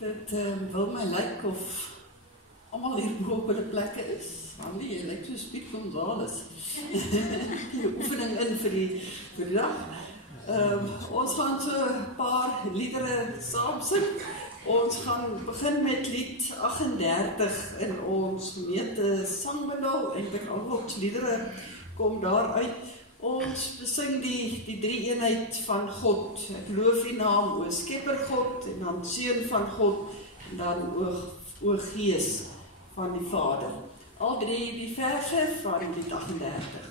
Dit wil my lyk of almal hier bo op hulle plekke is. Andy, jy lyk so Piet Gonzales. Die oefening in vir die dag. Ons gaan so 'n paar liedere saam sing. Ons gaan begin met lied 38 in ons gemeente sangbundel. Eintlik al ons liedere kom daaruit. Ons besing die drie eenheid van God. Ek loof die naam, o Skepper God, en dan Seun van God, en dan o Gees van die Vader. Al drie die verse van lied 38.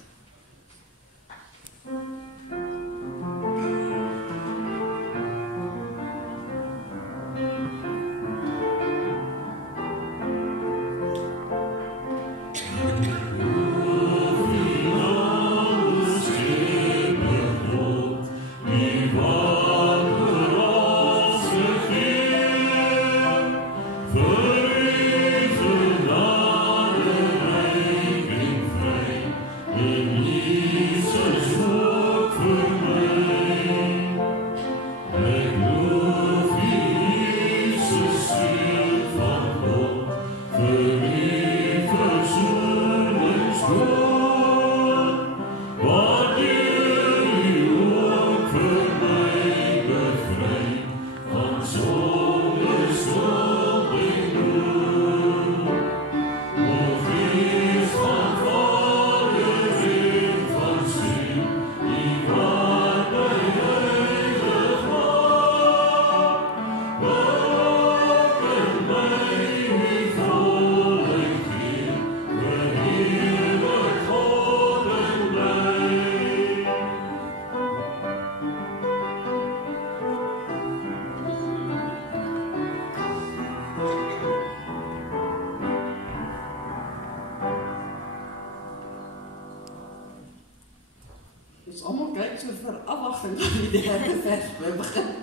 Dus allemaal kijken zo ver afwachten dat die derde vers we beginnen.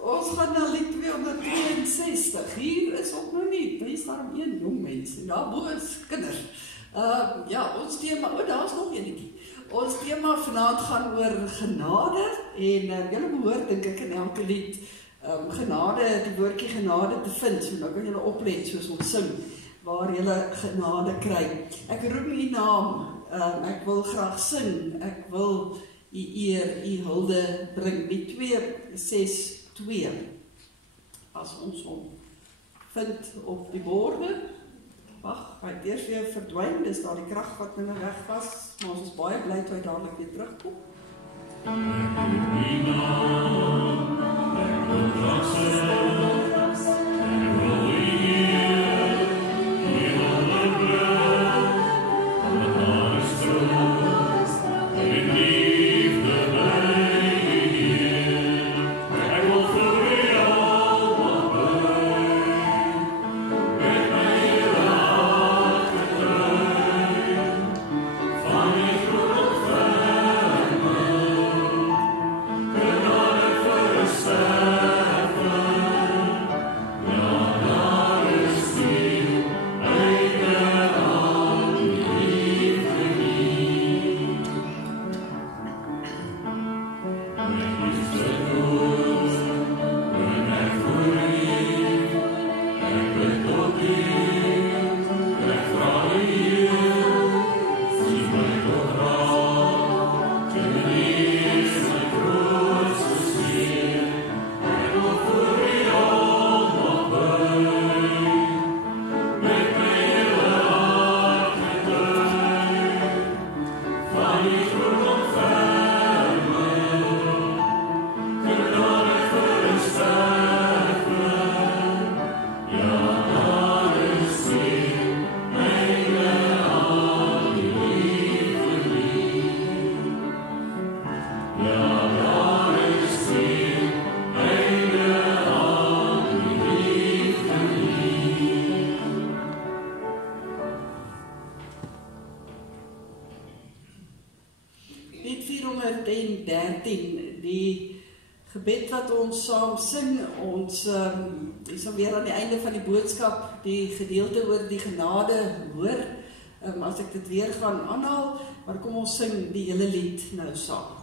Ons gaan naar lied 263. Hier is ook nog niet. Hier staan een jong mens. En daarboven is kinders. Ja, ons thema, daar is nog een liedje. Ons thema vanavond gaan oor genade. En julle behoort, denk ik, in elke lied genade, die woordjie genade te vind. So nou kan julle oplet soos ons sing, waar julle genade kry. Ek roep u naam, ek wil graag sing, ek wil u eer, u hulde bring. Die 262, as ons hom vind op die borde, wacht, hy het eers weer verdwyn, dis daar die krag wat in die weg was, maar ons is baie bly toe hy dadelijk weer terugkom. Ek roep u naam, ek wil graag sing, ek wil u eer, die gebed wat ons saam sing, ons is alweer aan die einde van die boodskap, die gedeelte oor die genade hoor, as ek dit weer gaan aanhaal, maar kom ons sing die hele lied nou saam.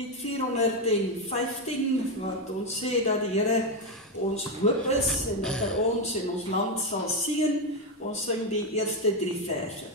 Lied 415 wat ons sê dat die Here ons hoop is en dat hy ons en ons land sal seën. Ons sing die eerste 3 verse.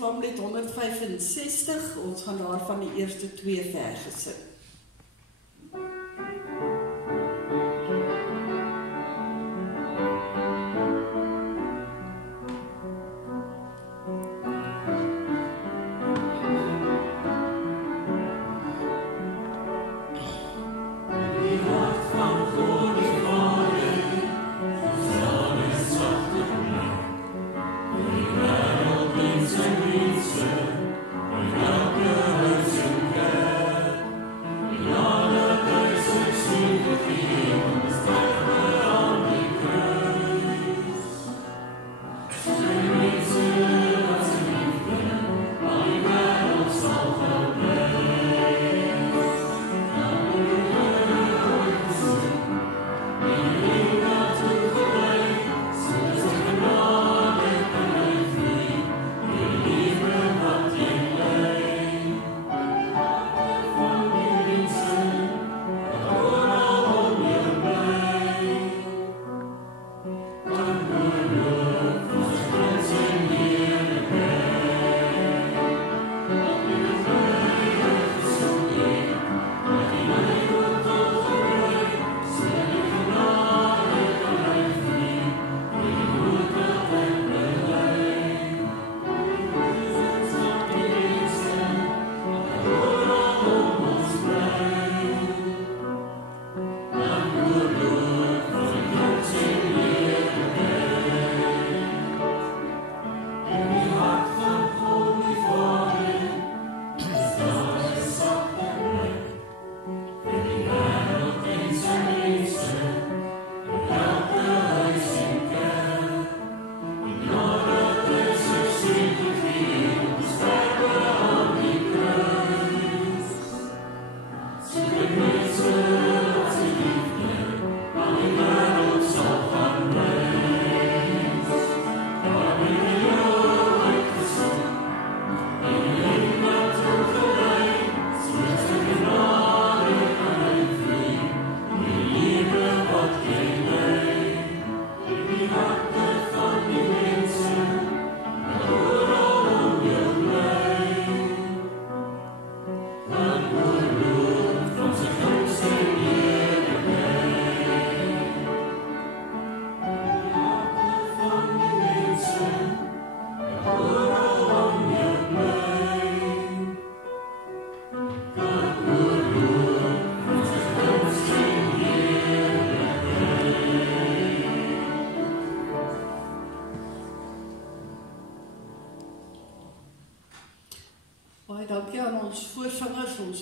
Vlamlied 165, ons gaan daarvan die eerste 2 verse sing.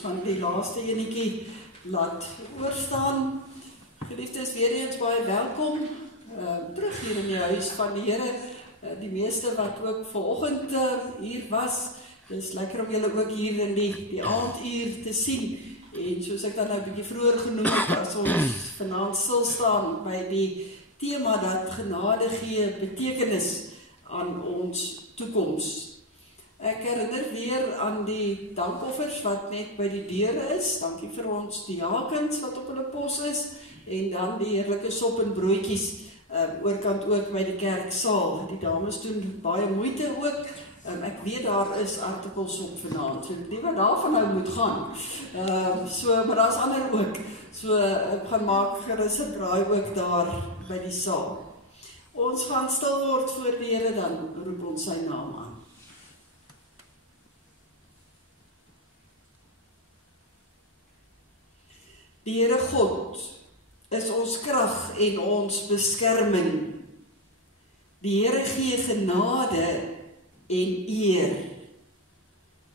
gaan die laaste enetjie laat oorstaan. Geliefdes, weer eens baie welkom terug hier in die huis van die Here. Die meeste wat ook vanoggend hier was, dis lekker om julle ook hier in die aanduur te sien. En soos ek dan nou 'n bietjie vroeër genoem het, as ons vanaand stil staan by die tema dat genade gee betekenis aan ons toekoms. Ek herinner weer aan die dankoffers wat net by die deure is. Dankie vir ons diakens wat op hulle pos is. En dan die heerlike sop en broodjies oorkant ook by die kerksaal. Die dames doen baie moeite ook. Ek weet daar is aartappelsop vanaand, so nie wat daarvan nou moet gaan. Maar daar's ander ook. So ek gaan maak gerus 'n braai ook daar by die saal. Ons gaan stil word voor die Here, dan roep ons sy naam aan. Die Here God is ons krag en ons beskerming. Die Here gee genade en eer.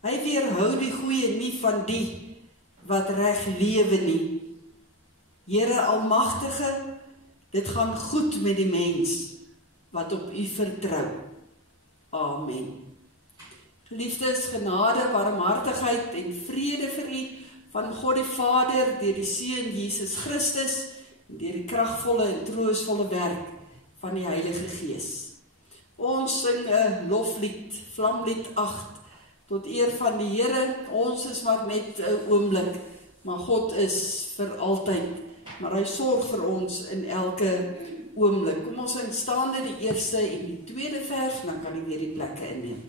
Hy weerhou die goeie nie van die wat reg lewe nie. Here Almagtige, dit gaan goed met die mens wat op U vertrou. Amen. Geliefdes, genade, barmhartigheid en vrede vir U van God die Vader, deur die Seun Jesus Christus, en deur die kragvolle en troostvolle werk van die Heilige Gees. Ons sing 'n loflied, Vlamlied 8, tot eer van die Here. Ons is maar net 'n oomblik, maar God is vir altyd. Maar hy sorg vir ons in elke oomblik. Kom ons sing staande die eerste en die tweede vers, dan kan ek weer die plekke inneem.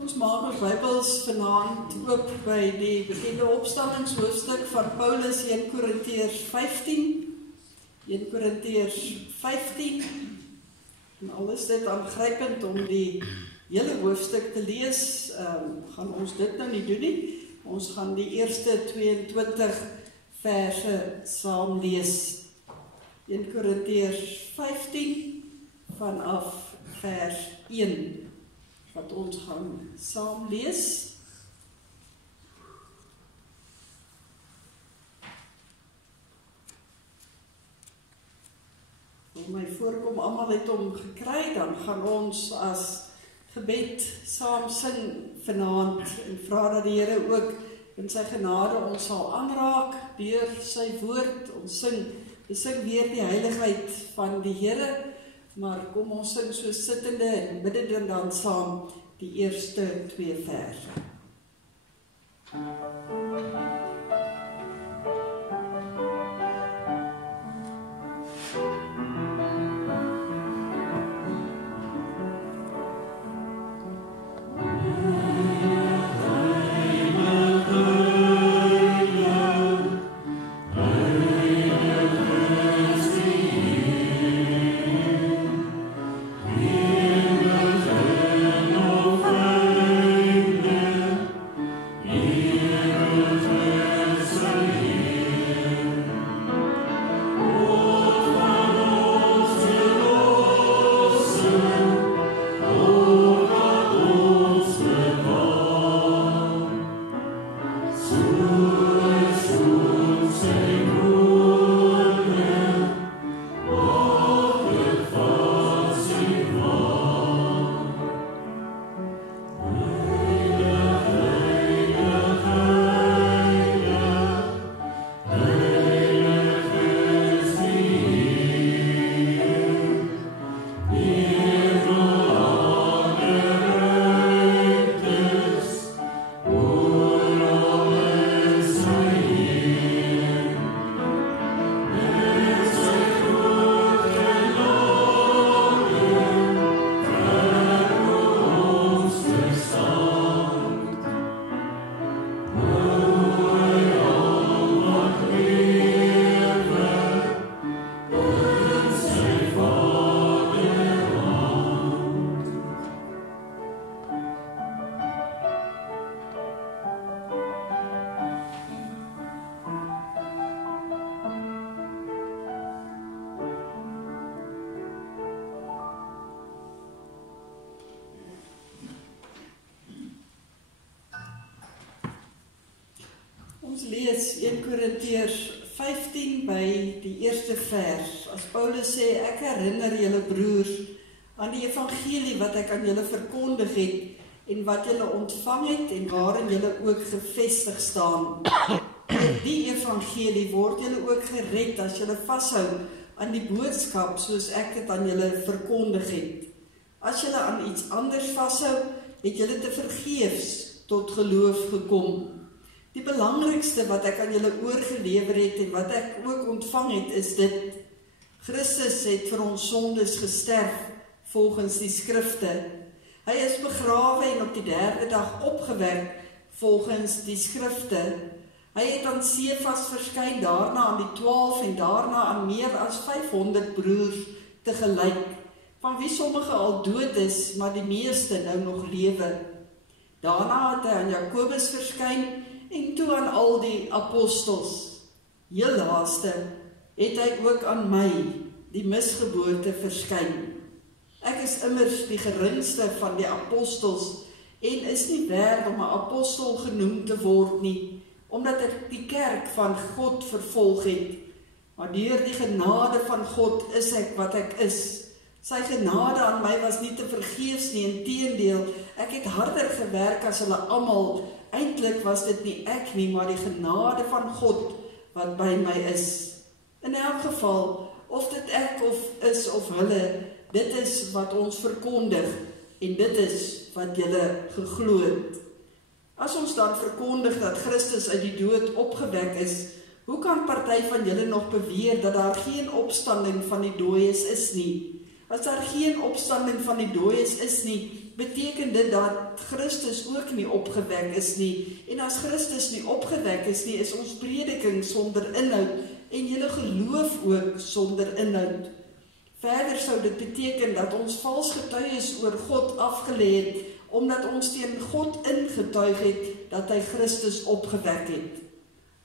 Ons maak ons Bybels vanaand oop by die bekende opstandingshoofstuk van Paulus 1 Korintiërs 15. 1 Korintiërs 15. En al is dit aangrypend om die hele hoofstuk te lees, gaan ons dit nou nie doen nie. Ons gaan die eerste 22 verse saam lees. 1 Korintiërs 15 vanaf vers 1. wat ons gaan saam lees. My voorkom almal het hom gekry, dan gaan ons as gebed saam sing vanaand en vra dat die Here ook in sy genade ons sal aanraak deur sy woord. Ons sing weer die heiligheid van die Here, maar kom ons sing so sittende en biddende dan saam die eerste 2 verse. Ons lees 1 Korintiërs 15 by die eerste vers. As Paulus sê, ek herinner julle broers aan die evangelie wat ek aan julle verkondig het en wat julle ontvang het en waarin julle ook gevestig staan. Deur die evangelie word julle ook gered as julle vashou aan die boodskap soos ek dit aan julle verkondig het. As julle aan iets anders vashou, het julle te vergeefs tot geloof gekom. Die belangrikste wat ek aan julle oorgelewer het en wat ek ook ontvang het, is dit: Christus het vir ons sondes gesterf volgens die skrifte. Hy is begrawe en op die 3de dag opgewek volgens die skrifte. Hy het aan Sefas verskyn, daarna aan die 12 en daarna aan meer as 500 broers tegelyk, van wie sommige al dood is, maar die meeste nou nog lewe. Daarna het hy aan Jakobus verskyn en toe aan al die apostels. Heel laaste het hy ook aan my, die misgeboorte, verskyn. Ek is immers die geringste van die apostels en is nie werd om 'n apostel genoem te word nie, omdat ek die kerk van God vervolg het. Maar deur die genade van God is ek wat ek is. Sy genade aan my was nie te vergeefs nie, inteendeel, ek het harder gewerk as hulle almal. Eintlik was dit nie ek nie, maar die genade van God wat by my is. In elk geval, of dit ek of hulle, dit is wat ons verkondig en dit is wat julle geglo het. As ons dan verkondig dat Christus uit die dood opgewek is, hoe kan party van julle nog beweer dat daar geen opstanding van die dooies is nie? As daar geen opstanding van die dooies is nie, beteken dit dat Christus ook nie opgewek is nie. En as Christus nie opgewek is nie, is ons prediking sonder inhoud en julle geloof ook sonder inhoud. Verder sou dit beteken dat ons vals getuies oor God afgelê het, omdat ons teen God ingetuig het dat hy Christus opgewek het.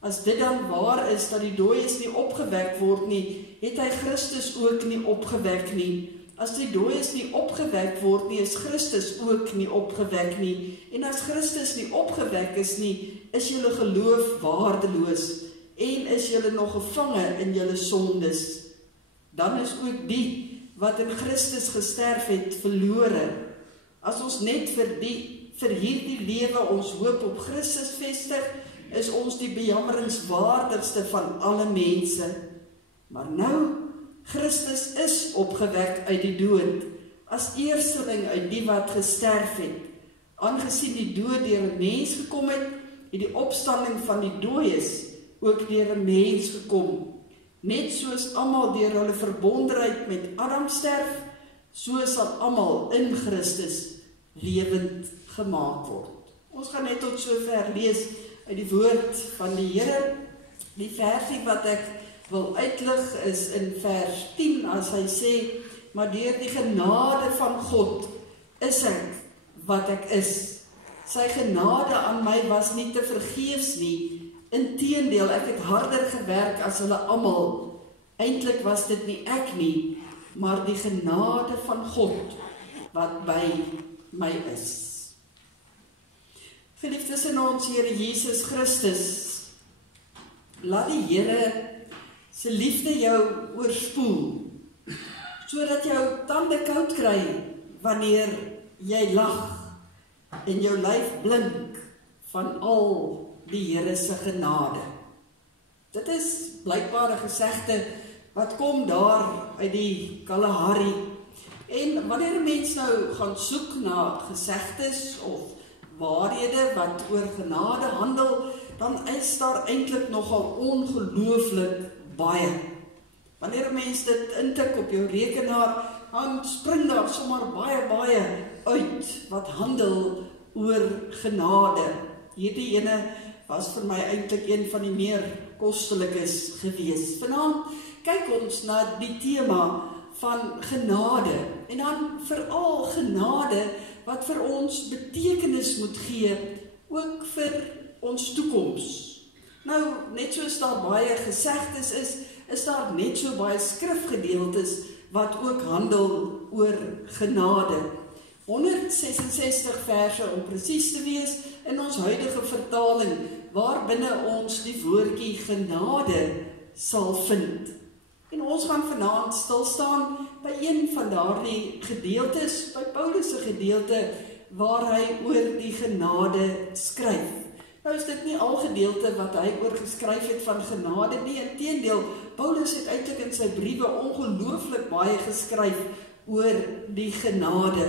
As dit dan waar is dat die dooies nie opgewek word nie, het hy Christus ook nie opgewek nie. As die dooies nie opgewek word nie, is Christus ook nie opgewek nie. En as Christus nie opgewek is nie, is julle geloof waardeloos en is julle nog gevange in julle sondes. Dan is ook die wat in Christus gesterf het, verlore. As ons net vir hierdie lewe ons hoop op Christus vestig, is ons die bejammeringswaardigste van alle mense. Maar nou, Christus is opgewek uit die dood, as eersteling uit die wat gesterf het. Aangesien die dood deur 'n mens gekom het, het die opstanding van die dooies ook deur 'n mens gekom. Net soos almal deur hulle verbondenheid met Adam sterf, so sal almal in Christus lewend gemaak word. Ons gaan net tot sover lees uit die woord van die Here. Die versie wat ek wil uitlig is in vers 10, as hy sê, maar deur die genade van God is ek wat ek is. Sy genade aan my was nie te vergeefs nie, inteendeel, ek het harder gewerk as hulle almal. Eintlik was dit nie ek nie, maar die genade van God wat by my is. Geliefdes in ons Here Jesus Christus, laat die Here se liefde jou oorspoel, sodat jou tande koud kry wanneer jy lag en jou lyf blink van al die Here se genade. Dit is blykbaar 'n gesegde wat kom daar uit die Kalahari. En wanneer 'n mens nou gaan soek na gesegdes of waarhede wat oor genade handel, dan is daar eintlik nogal ongelooflik baie. Wanneer 'n mens dit intik op jou rekenaar, dan spring daar sommer baie uit wat handel oor genade. Hierdie ene was vir my eintlik een van die meer kostelikes gewees. Vanaand kyk ons na die tema van genade, en dan veral genade wat vir ons betekenis moet gee, ook vir ons toekoms. Nou, net soos daar baie gesegdes is daar net so baie skrifgedeeltes wat ook handel oor genade. 166 verse om presies te wees in ons huidige vertaling, waarbinne ons die woordjie genade sal vind. En ons gaan vanaand stilstaan by een van daardie gedeeltes, by Paulus se gedeelte, waar hy oor die genade skryf. Nou is dit nie al gedeelte wat hy oor geskryf het van genade nie, inteendeel, Paulus het eintlik in sy briewe ongelooflik baie geskryf oor die genade.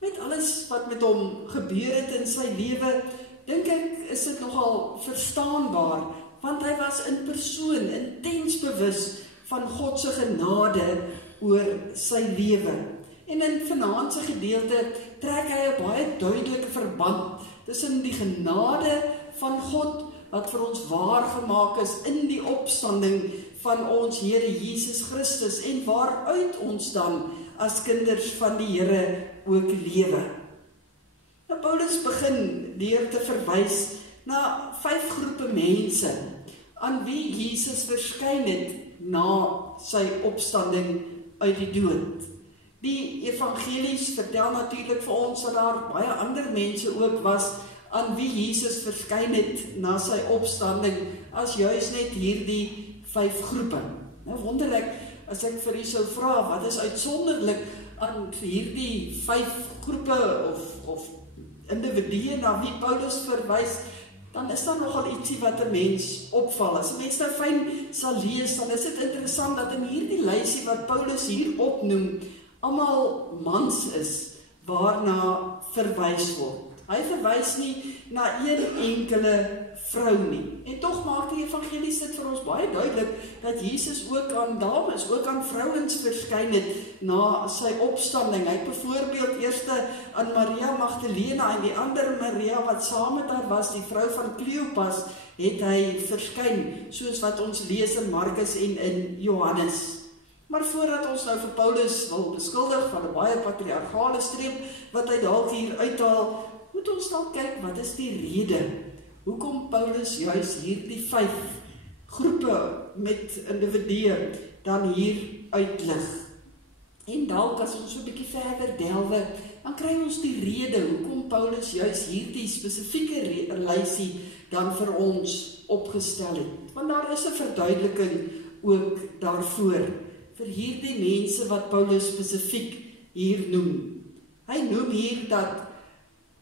Met alles wat met hom gebeur het in sy lewe, dink ek is dit nogal verstaanbaar, want hy was in persoon intens bewus van God se genade oor sy lewe. En in vanaand se gedeelte trek hy 'n baie duidelike verband tussen die genade van God wat vir ons waargemaak is in die opstanding van ons Here Jesus Christus, en waaruit ons dan as kinders van die Here ook lewe. Nou, Paulus begin deur te verwys na 5 groepe mense aan wie Jesus verskyn het na sy opstanding uit die dood. Die evangelies vertel natuurlik vir ons dat daar baie ander mense ook was aan wie Jesus verskyn het na sy opstanding, as juis net hierdie 5 groepe. Nou wonderlik, as ek vir u sou vra, wat is uitsonderlik aan hierdie 5 groepe of individue na wie Paulus verwys, dan is daar nogal ietsie wat 'n mens opval. As 'n mens nou fyn sal lees, dan is dit interessant dat in hierdie lysie wat Paulus hier opnoem, almal mans is waarna verwys word. Hy verwys nie na een enkele vrou nie. En tog maak die evangelies dit vir ons baie duidelik dat Jesus ook aan dames, ook aan vrouens verskyn het na sy opstanding. Hy het byvoorbeeld eers aan Maria Magdalena en die ander Maria wat saam met haar was, die vrou van Kleopas, het hy verskyn, soos wat ons lees in Markus en in Johannes. Maar voordat ons nou vir Paulus wil beskuldig van 'n baie patriargale streep wat hy dalk hier uithaal, moet ons dan kyk, wat is die rede? Hoekom Paulus juis hierdie 5 groepe met individue dan hier uitlig? En dalk as ons so 'n bietjie verder delwe, dan kry ons die rede hoekom Paulus juis hierdie spesifieke lysie dan vir ons opgestel het. Want daar is 'n verduideliking ook daarvoor vir hierdie mense wat Paulus spesifiek hier noem. Hy noem hier dat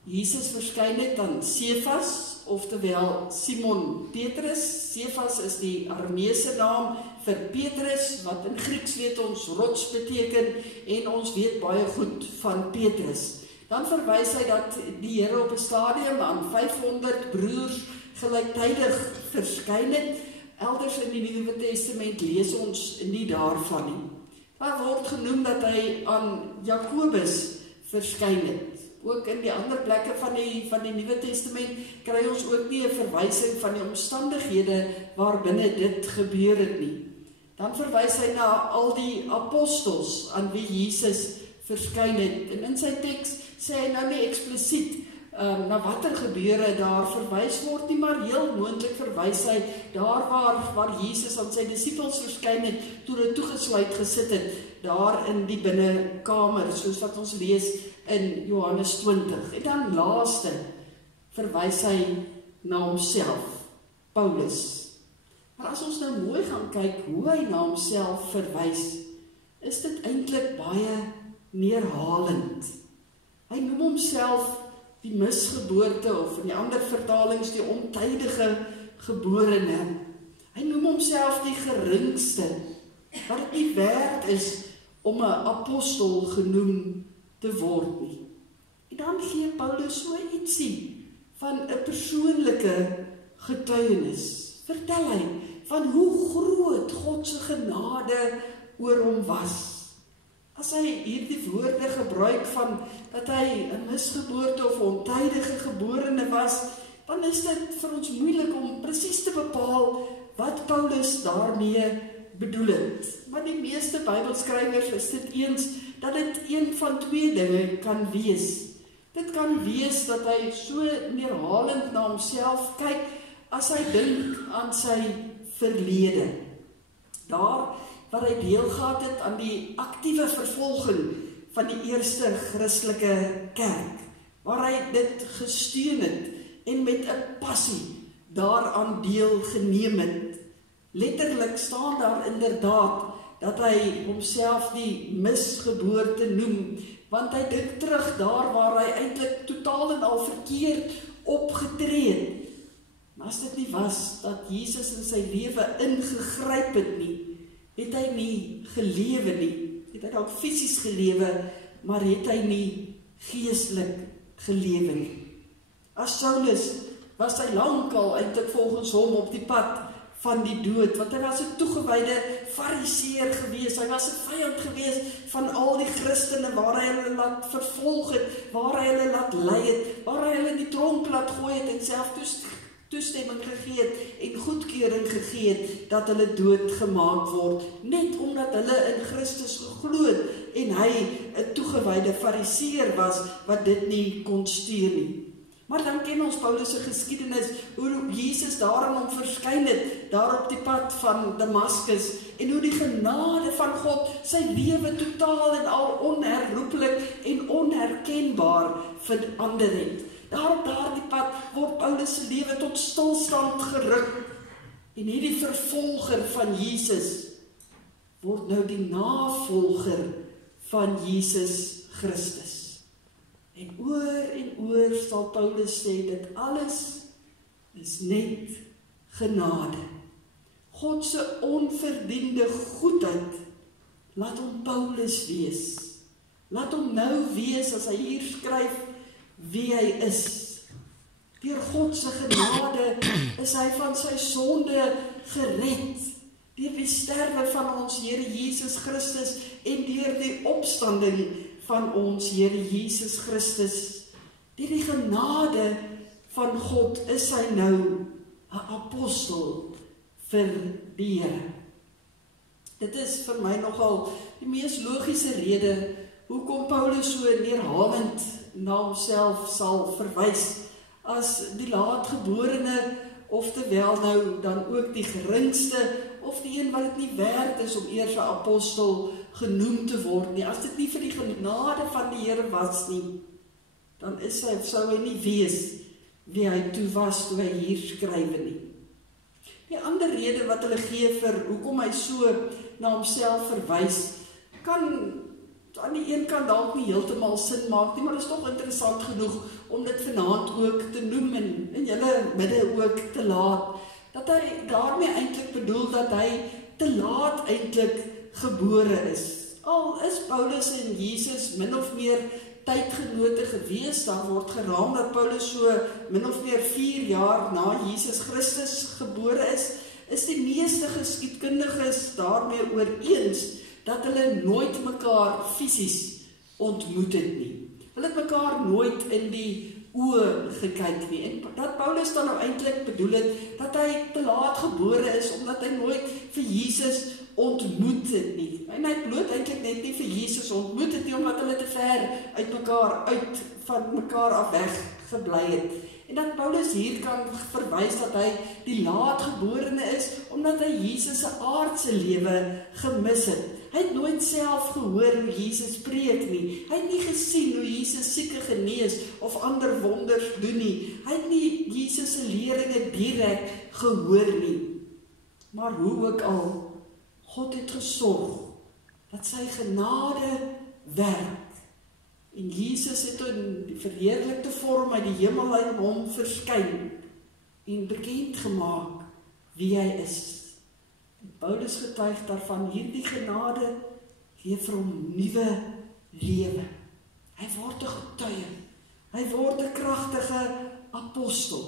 Jesus verskyn het aan Sefas, oftewel Simon Petrus. Sefas is die Arameese naam vir Petrus, wat in Grieks weet ons rots beteken, en ons weet baie goed van Petrus. Dan verwys hy dat die Here op 'n stadium aan 500 broers gelyktydig verskyn het. Elders in die Nuwe Testament lees ons nie daarvan nie. Daar word genoem dat hy aan Jakobus verskyn het. Ook in die ander plekke van die Nuwe Testament kry ons ook nie 'n verwysing van die omstandighede waarbinne dit gebeur het nie. Dan verwys hy na al die apostels aan wie Jesus verskyn het. En in sy teks sê hy nou nie eksplisiet na watter gebeure daar verwys word nie, maar heel moontlik verwys hy daar waar Jesus aan sy disippels verskyn het, toe hulle toegesluit gesit het, daar in die binnekamer, soos wat ons lees in Johannes 20. En dan laaste verwys hy na homself, Paulus. Maar as ons nou mooi gaan kyk hoe hy na homself verwys, is dit eintlik baie neerhalend. Hy noem homself die misgeboorte, of in die ander vertalings die ontydige geborene. Hy noem homself die geringste, wat dit nie werd is om 'n apostel genoem te word nie. En dan gee Paulus so ietsie van 'n persoonlike getuienis. Vertel hy van hoe groot God se genade oor hom was. As hy hierdie woorde gebruik van dat hy 'n misgeboorte of ontydige geborene was, dan is dit vir ons moeilik om presies te bepaal wat Paulus daarmee bedoel het. Maar die meeste Bybelskrywers is dit eens dat dit een van twee dinge kan wees. Dit kan wees dat hy so neerhalend na homself kyk as hy dink aan sy verlede. Daar waar hy deel gehad het aan die aktiewe vervolging van die eerste Christelike kerk, waar hy dit gesteun het en met 'n passie daaraan deel geneem het. Letterlik staan daar inderdaad dat hy homself die misgeboorte noem, want hy dink terug daar waar hy eintlik totaal en al verkeerd opgetree het. Maar as dit nie was dat Jesus in sy lewe ingegryp het nie, het hy nie gelewe nie. Het hy dalk fisies gelewe, maar het hy nie geestelik gelewe nie. As Saulus was hy lankal eintlik volgens hom op die pad van die dood, want hy was 'n toegewyde fariseer gewees, hy was 'n vyand gewees van al die Christene, waar hy hulle laat vervolg het, waar hy hulle laat lei het, waar hy hulle in die tronk laat gooi het en self toestemming gegee het en goedkeuring gegee het dat hulle doodgemaak word, net omdat hulle in Christus geglo het en hy 'n toegewyde fariseer was wat dit nie kon steun nie. Maar dan ken ons Paulus se geskiedenis, hoe Jesus daar aan hom verskyn het, daar op die pad van Damaskus, en hoe die genade van God sy lewe totaal en al onherroepelik en onherkenbaar verander het. Daar op daardie pad word Paulus se lewe tot stilstand geruk, en hierdie vervolger van Jesus word nou die navolger van Jesus Christus. En oor sal Paulus sê, dit alles is net genade. God se onverdiende goedheid, laat hom Paulus wees. Laat hom nou wees as hy hier skryf wie hy is. Deur God se genade is hy van sy sonde gered. Deur die sterwe van ons Here Jesus Christus en deur die opstanding van ons Here Jesus Christus. Deur die genade van God is hy nou 'n apostel vir die Here. Dit is vir my nogal die mees logiese rede hoekom Paulus so neerhalend na homself sal verwys as die laatgeborene, oftewel nou dan ook die geringste of die een wat dit nie werd is om eers 'n apostel genoem te word nie. As dit nie vir die genade van die Here was nie, dan sou hy nie wees wie hy toe was toe hy hier skrywe nie. Die ander rede wat hulle gee vir hoekom hy so na homself verwys, kan aan die een kant dalk nie heeltemal sin maak nie, maar dit is tog interessant genoeg om dit vanaand ook te noem en in julle midde ook te laat, dat hy daarmee eintlik bedoel dat hy te laat eintlik gebore is. Al is Paulus en Jesus min of meer tydgenote gewees, dan word geraam dat Paulus so min of meer 4 jaar na Jesus Christus gebore is die meeste geskiedkundiges daarmee ooreenis dat hulle nooit mekaar fisies ontmoet het nie. Hulle het mekaar nooit in die oë gekyk nie. En dat Paulus dan nou eintlik bedoel het, dat hy te laat gebore is, omdat hy nooit vir Jesus ontmoet het nie. En hy het bloot eintlik net nie vir Jesus ontmoet het nie, omdat hulle te ver van mekaar af weg gebly het. En dat Paulus hier kan verwys dat hy die laatgeborene is, omdat hy Jesus se aardse lewe gemis het. Hy het nooit self gehoor hoe Jesus preek nie. Hy het nie gesien hoe Jesus sieke genees of ander wonders doen nie. Hy het nie Jesus se leringe direk gehoor nie. Maar hoe ook al, God het gesorg dat sy genade werk. En Jesus het in die verheerlikte vorm uit die hemel aan hom verskyn en bekend gemaak wie hy is. Paulus getuig daarvan, hierdie genade gee vir hom nuwe lewe. Hy word 'n getuie, hy word 'n kragtige apostel.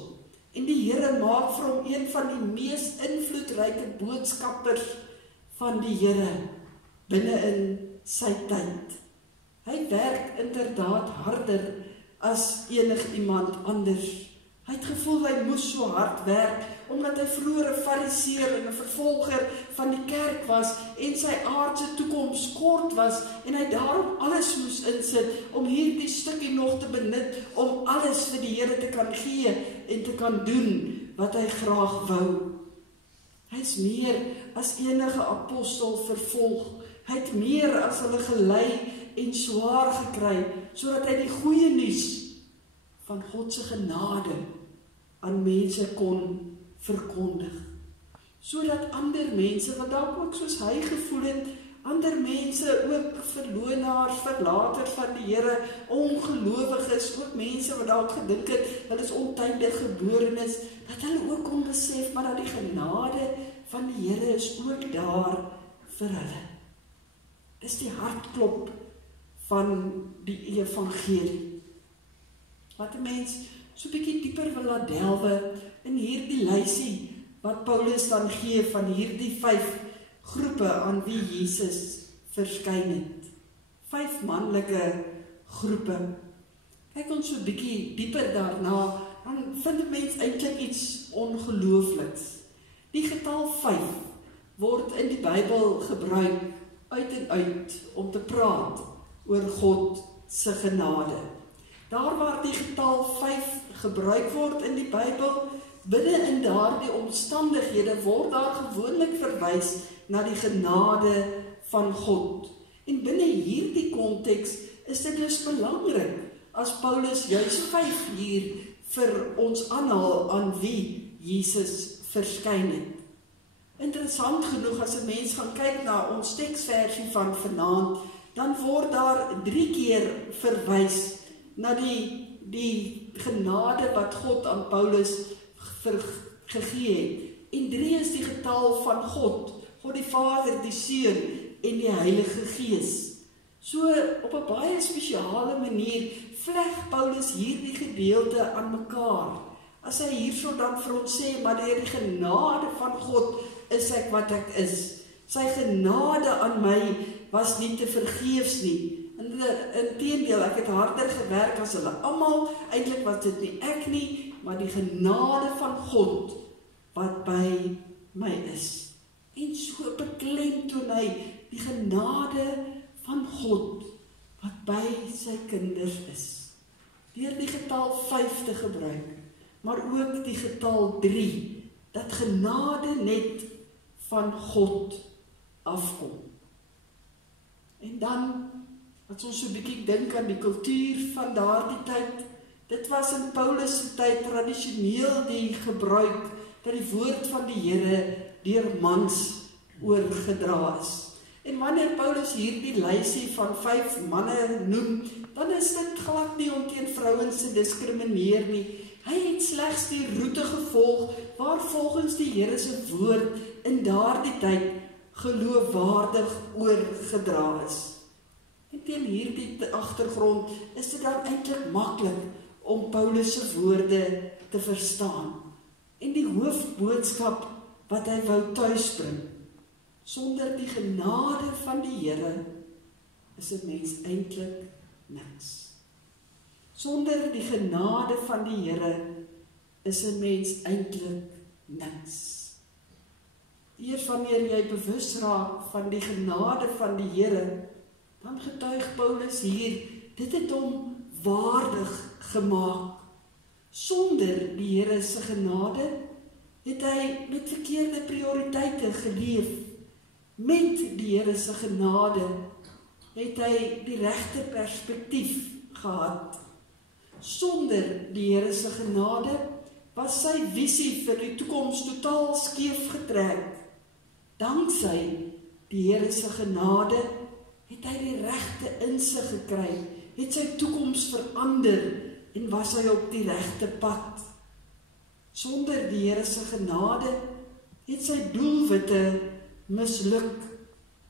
En die Here maak vir hom een van die mees invloedryke boodskappers van die Here binne in sy tyd. Hy werk inderdaad harder as enig iemand anders. Hy het gevoel hy moes so hard werk, omdat hy vroeër 'n fariseer en 'n vervolger van die kerk was, en sy aardse toekoms kort was, en hy daarom alles moes insit, om hierdie stukkie nog te benut, om alles vir die Here te kan gee, en te kan doen, wat hy graag wou. Hy is meer as enige apostel vervolg, hy het meer as hulle gelei en swaar gekry, sodat hy die goeie nuus van God se genade aan mense kon verkondig. Sodat ander mense, wat dalk ook soos hy gevoel het, ander mense ook verlonaars, verlaters van die Here, ongelowiges, ook mense wat dalk gedink het, hulle is ontydig geborenes, dat hulle ook kon besef, maar dat die genade van die Here is ook daar vir hulle. Dis die hartklop van die evangelie. Wat 'n mens so 'n bietjie dieper wil laat delwe in hierdie lysie wat Paulus dan gee van hierdie 5 groepe aan wie Jesus verskyn het. 5 manlike groepe. Kyk ons so 'n bietjie dieper daarna, dan vind 'n mens eintlik iets ongeloofliks. Die getal 5 word in die Bybel gebruik uit en uit om te praat oor God se genade. Daar waar die getal 5 gebruik word in die Bybel, binne in daardie omstandighede word daar gewoonlik verwys na die genade van God. En binne hierdie konteks is dit dus belangrik as Paulus juis 5 hier vir ons aanhaal aan wie Jesus verskyn het. Interessant genoeg, as 'n mens gaan kyk na ons teksversie van vanaand, dan word daar 3 keer verwys na die genade wat God aan Paulus gegee het. En 3 is die getal van God die Vader, die Seun en die Heilige Gees. So op 'n baie spesiale manier vleg Paulus hierdie gedeelte aan mekaar. As hy hierso dan vir ons sê, maar deur die genade van God is ek wat ek is. Sy genade aan my was nie te vergeefs nie. Inteendeel, ek het harder gewerk as hulle almal. Eintlik was dit nie ek nie, maar die genade van God wat by my is. En so beklemtoon hy die genade van God wat by sy kinders is. Deur die getal 5 te gebruik, maar ook die getal 3, dat genade net van God afkom. En dan, as ons so 'n bietjie dink aan die kultuur van daardie tyd, dit was in Paulus se tyd tradisioneel die gebruik dat die woord van die Here deur mans oorgedra is. En wanneer Paulus hierdie lysie van 5 manne noem, dan is dit glad nie om teen vrouens te diskrimineer nie. Hy het slegs die roete gevolg waar volgens die Here se woord in daardie tyd geloofwaardig oorgedra is. En teen hierdie agtergrond is dit dan eintlik maklik om Paulus se woorde te verstaan. En die hoofboodskap wat hy wou tuisbring, sonder die genade van die Here is 'n mens eintlik niks. Sonder die genade van die Here is 'n mens eintlik niks. Eers wanneer jy bewus raak van die genade van die Here, dan getuig Paulus hier, dit het hom waardig gemaak. Sonder die Here se genade het hy met verkeerde prioriteite geleef. Met die Here se genade het hy die regte perspektief gehad. Sonder die Here se genade was sy visie vir die toekoms totaal skeef getrek. Danksy die Here se genade het hy die regte insig gekry, het sy toekoms verander en was hy op die regte pad. Sonder die Here se genade het sy doelwitte misluk.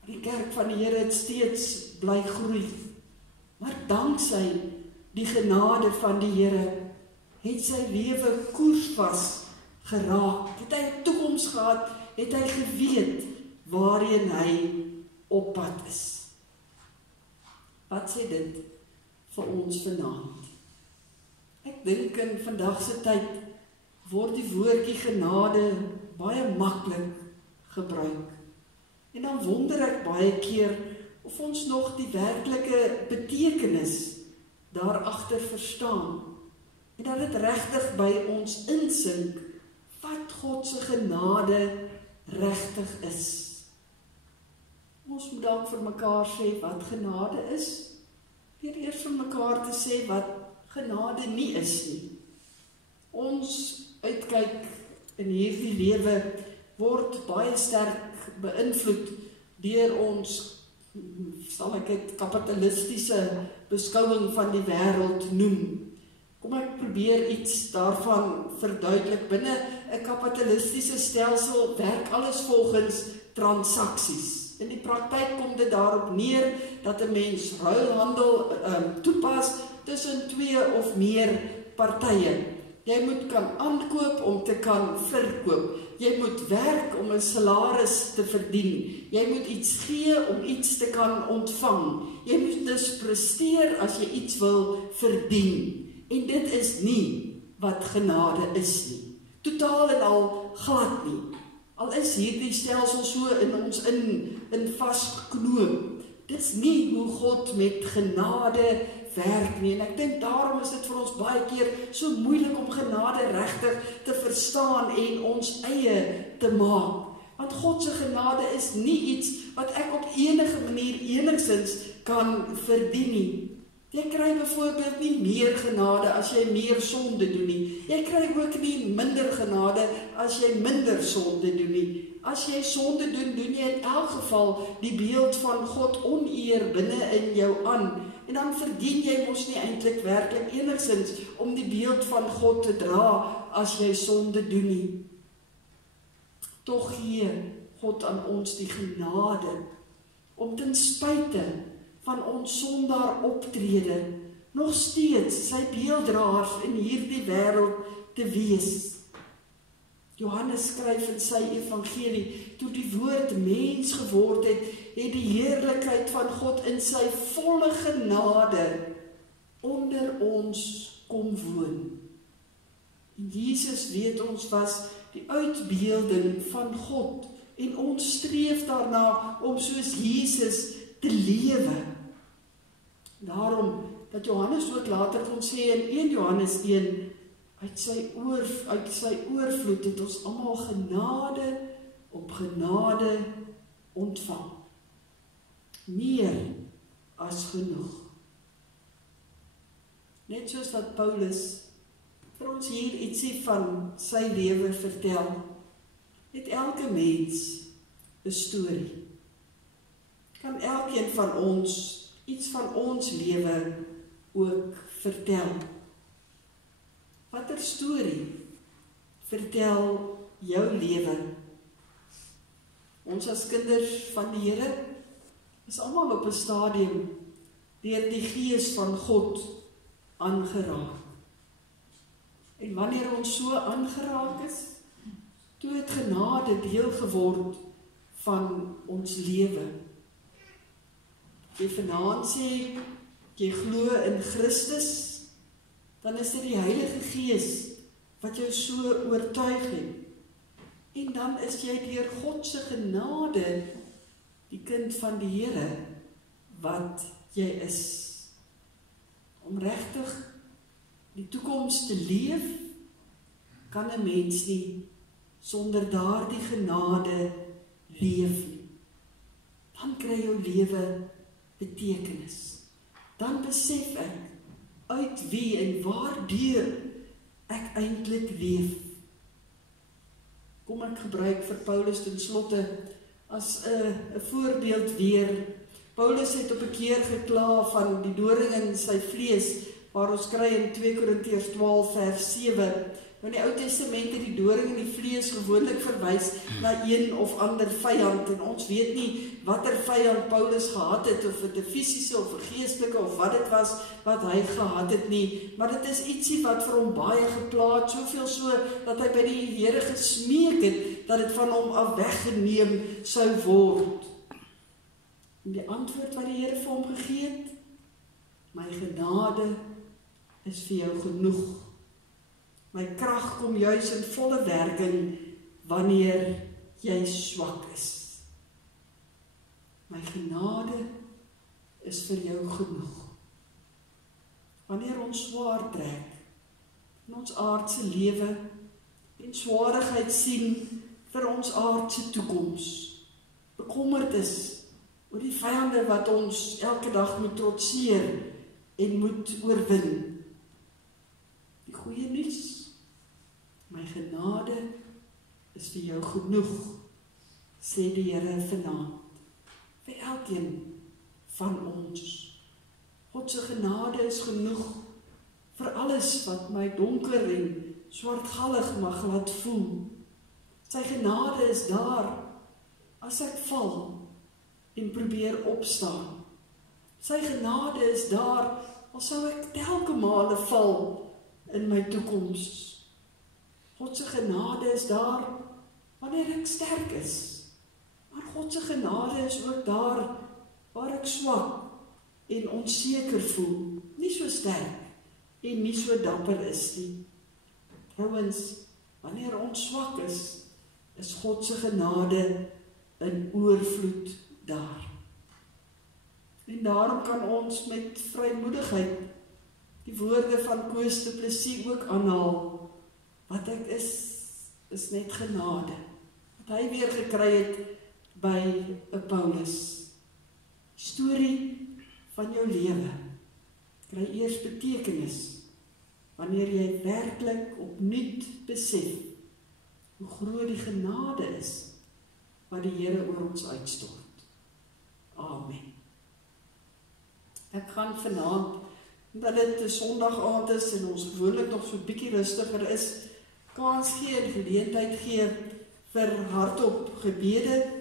Die kerk van die Here het steeds bly groei. Maar danksy die genade van die Here het sy lewe koersvas geraak. Het hy 'n toekoms gehad, het hy geweet waarheen hy op pad is. Wat sê dit vir ons vanaand? Ek dink in vandag se tyd word die woordjie genade baie maklik gebruik. En dan wonder ek baie keer of ons nog die werklike betekenis daarachter verstaan. En dat dit regtig by ons insink wat God se genade regtig is. Ons moet dalk vir mekaar sê wat genade is, deur eers vir mekaar te sê wat genade nie is nie. Ons uitkyk in hierdie lewe word baie sterk beïnvloed deur ons, sal ek dit kapitalistiese beskouing van die wêreld noem. Kom ek probeer iets daarvan verduidelik. Binne 'n kapitalistiese stelsel werk alles volgens transaksies. In die praktyk kom dit daarop neer dat 'n mens ruilhandel toepas tussen 2 of meer partye. Jy moet kan aankoop om te kan verkoop. Jy moet werk om 'n salaris te verdien. Jy moet iets gee om iets te kan ontvang. Jy moet dus presteer as jy iets wil verdien. En dit is nie wat genade is nie. Totaal en al glad nie. Al is hierdie stelsel so in ons in vasgeknoop. Dit is nie hoe God met genade werk nie. En ek dink daarom is dit vir ons baie keer so moeilik om genade regtig te verstaan en ons eie te maak. Want God se genade is nie iets wat ek op enige manier enigsins kan verdien nie. Jy kry byvoorbeeld nie meer genade as jy meer sonde doen nie. Jy kry ook nie minder genade as jy minder sonde doen nie. As jy sonde doen, doen jy in elk geval die beeld van God oneer binne in jou aan. En dan verdien jy mos nie eintlik werklik enigsins om die beeld van God te dra as jy sonde doen nie. Tog gee God aan ons die genade om ten spyte van ons sondaar optrede nog steeds sy beelddraers in hierdie wêreld te wees. Johannes skryf in sy evangelie, toe die woord mens geword het, het die heerlikheid van God in sy volle genade onder ons kom woon. En Jesus, weet ons, was die uitbeelding van God en ons streef daarna om soos Jesus te lewe. Daarom dat Johannes ook later kon sê in 1 Johannes 1, uit sy oorvloed het ons almal genade op genade ontvang. Meer as genoeg. Net soos wat Paulus vir ons hier ietsie van sy lewe vertel, het elke mens 'n storie. Kan elkeen van ons iets van ons lewe ook vertel? Watter storie vertel jou lewe? Ons as kinders van die Here is almal op 'n stadium deur die Gees van God aangeraak. En wanneer ons so aangeraak is, toe het genade deel geword van ons lewe. Jy vanaand sê, jy glo in Christus, dan is dit die Heilige Gees wat jou so oortuig het. En dan is jy deur God se genade die kind van die Here wat jy is. Om regtig die toekoms te leef, kan 'n mens nie sonder daardie genade leef nie. Dan kry jou lewe betekenis. Dan besef ek uit wie en waardeur ek eintlik leef. Kom ek gebruik vir Paulus ten slotte as 'n voorbeeld weer. Paulus het op 'n keer gekla van die doring in sy vlees, waar ons kry in 2 Korintiërs 12 vers 7. In die Ou Testament het die doring in die vlees gewoonlik verwys na een of ander vyand, en ons weet nie watter vyand Paulus gehad het, of dit 'n fisiese of 'n geestelike of wat dit was wat hy gehad het nie, maar dit is ietsie wat vir hom baie gepla het, soveel so dat hy by die Here gesmeek het dat dit van hom af weggeneem sou word. En die antwoord wat die Here vir hom gegee het: my genade is vir jou genoeg. My krag kom juis in volle werking wanneer jy swak is. My genade is vir jou genoeg. Wanneer ons swaar trek in ons aardse lewe en swaarigheid sien vir ons aardse toekoms, bekommerd is oor die vyande wat ons elke dag moet trotseer en moet oorwin. Die goeie nuus: my genade is vir jou genoeg, sê die Here vanaand, vir elkeen van ons. God se genade is genoeg vir alles wat my donker en swartgallig mag laat voel. Sy genade is daar as ek val en probeer opstaan. Sy genade is daar al sou ek telke male val in my toekoms. God se genade is daar wanneer ek sterk is. Maar God se genade is ook daar waar ek swak en onseker voel, nie so sterk en nie so dapper is nie. Trouwens, wanneer ons swak is God se genade in oorvloed daar. En daarom kan ons met vrymoedigheid die woorde van Koos Du Plessis ook aanhaal: wat ek is net genade. Wat hy weer gekry het by 'n Paulus. Storie van jou lewe kry eers betekenis wanneer jy werklik opnuut besef hoe groot die genade is wat die Here oor ons uitstort. Amen. Ek gaan vanaand, omdat dit 'n Sondag-aand is en ons gewoonlik nog so bietjie rustiger is, kans gee en geleentheid gee vir hardop gebede.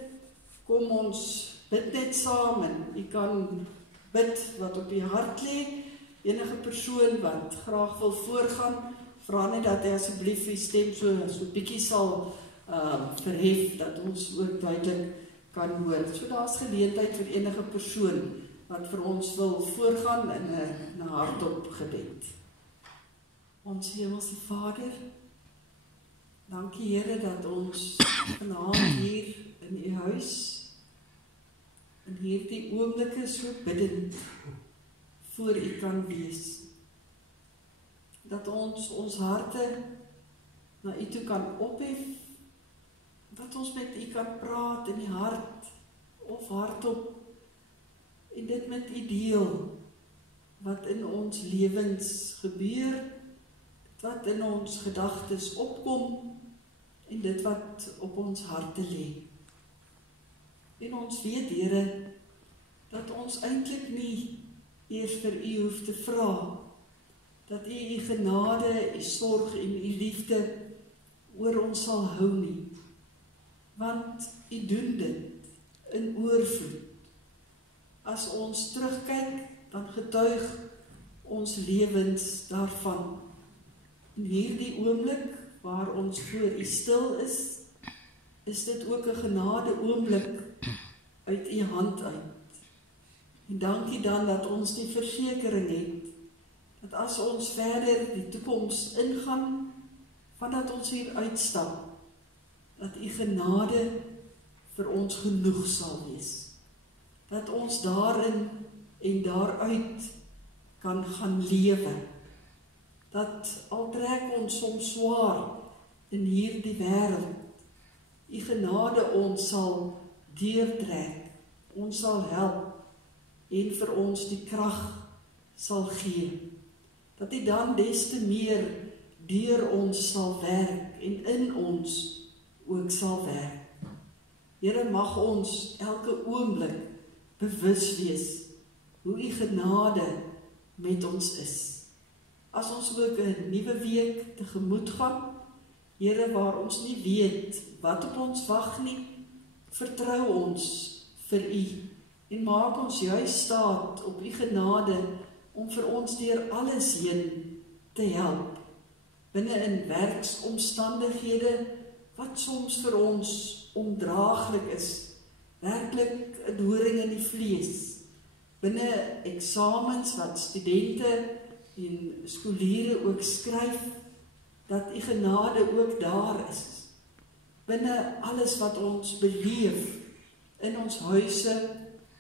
Kom ons bid net saam en u kan bid wat op u hart lê. Enige persoon wat graag wil voorgaan, vra net dat hy asseblief u stem so bietjie sal verhef, dat ons ook duidelik kan hoor. So daar's geleentheid vir enige persoon wat vir ons wil voorgaan in 'n hardop gebed. Ons Hemelse Vader, dankie Here dat ons vanaand hier in u huis in hierdie oomblikke so bidend voor u kan wees. Dat ons harte na u toe kan ophef, dat ons met U kan praat in die hart, of hardop, en dit met U deel, wat in ons lewens gebeur, wat in ons gedagtes opkom, en dit wat op ons harte lê. En ons weet, Here, dat ons eintlik nie eers vir U hoef te vra, dat U genade, U sorg en U liefde oor ons sal hou nie, want U doen dit in oorvloed. As ons terugkyk, dan getuig ons lewens daarvan. In hierdie oomblik, waar ons voor U stil is dit ook 'n genade oomblik uit U hand uit. En dankie dan dat ons die versekering het, dat as ons verder die toekoms ingaan, vandat ons hier uitstap, dat U genade vir ons genoeg sal wees. Dat ons daarin en daaruit kan gaan lewe. Dat al trek ons soms swaar in hierdie wêreld, U genade ons sal deurtrek, ons sal help en vir ons die krag sal gee. Dat U dan des te meer deur ons sal werk en in ons ook sal werk. Here, mag ons elke oomblik bewus wees hoe U genade met ons is. As ons ook 'n nuwe week tegemoet gaan, Here, waar ons nie weet wat op ons wag nie, vertrou ons vir U en maak ons juis staat op U genade om vir ons deur alles heen te help. Binne in werksomstandighede wat soms vir ons ondraaglik is, werklik 'n doring in die vlees. Binne eksamens wat studente en skoliere ook skryf, dat U genade ook daar is. Binne alles wat ons beleef, in ons huise,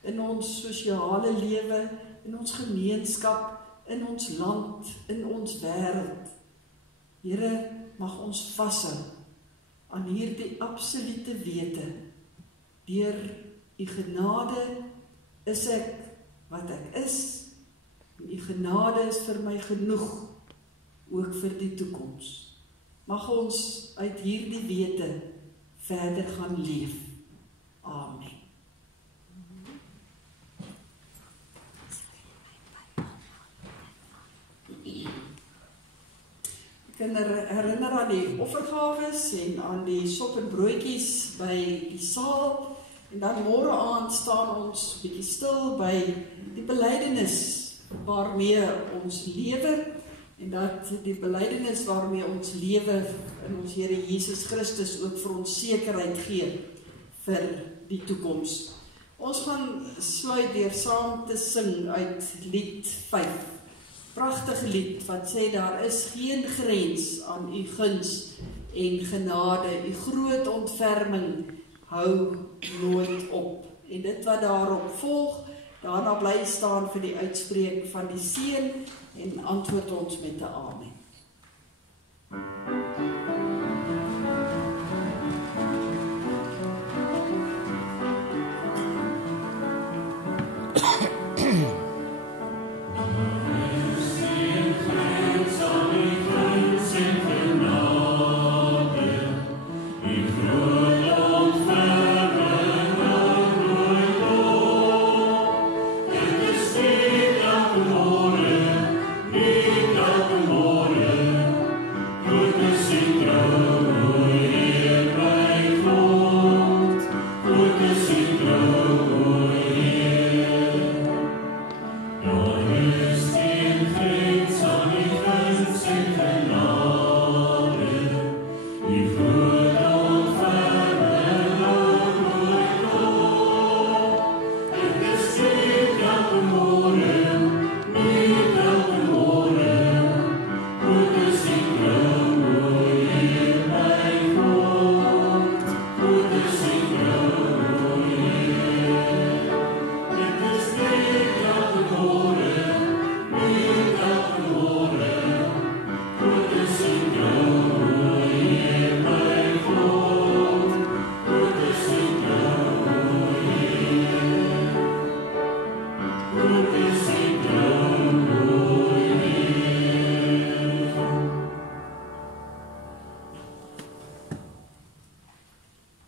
in ons sosiale lewe, in ons gemeenskap, in ons land, in ons wêreld. Here, mag ons vashou aan hierdie absolute wete. Deur U genade is ek wat ek is, en U genade is vir my genoeg, ook vir die toekoms. Mag ons uit hierdie wete verder gaan leef. Amen. Ek kan herinner aan die offergawes en aan die sop en broodjies by die saal, en dan môre aand staan ons bietjie stil by die belydenis waarmee ons lewe, en dat die belydenis waarmee ons lewe in ons Here Jesus Christus ook vir ons sekerheid gee vir die toekoms. Ons gaan sluit deur saam te sing uit lied 5. Pragtige lied wat sê daar is geen grens aan U guns en genade, U groot ontferming hou nooit op. En dit wat daarop volg, daarna bly staan vir die uitspreek van die seën en antwoord ons met 'n amen. More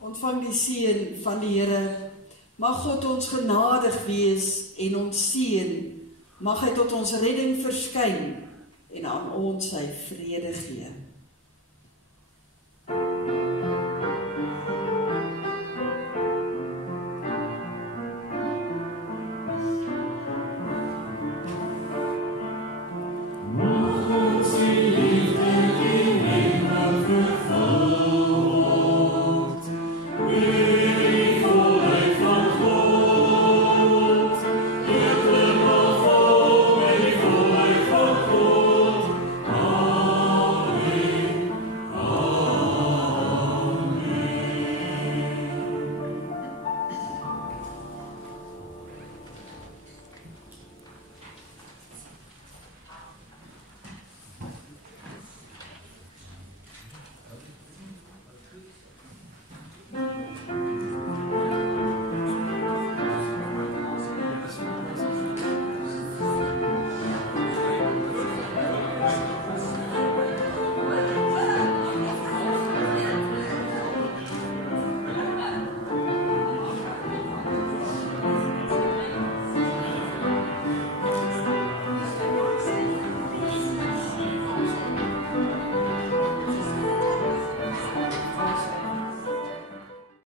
ontvang die seën van die Here. Mag God ons genadig wees en ons seën. Mag hy tot ons redding verskyn en aan ons sy vrede gee.